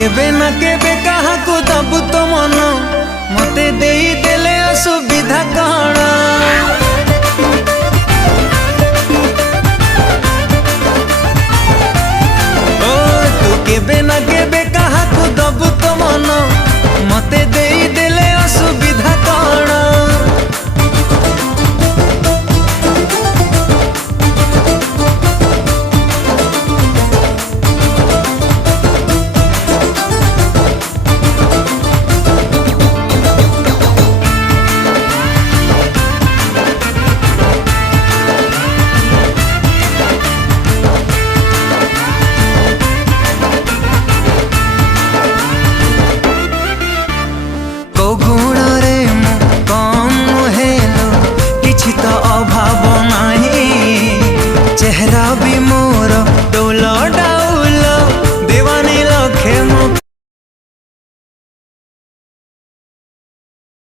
केबे ना केबे कहा को दबु तो मन मते देई देले असुविधा कण ओ तू केबे ना केबे कहा को दबु तो मन मते देई देले असुविधा कण तो अभाव नहीं चेहरा भी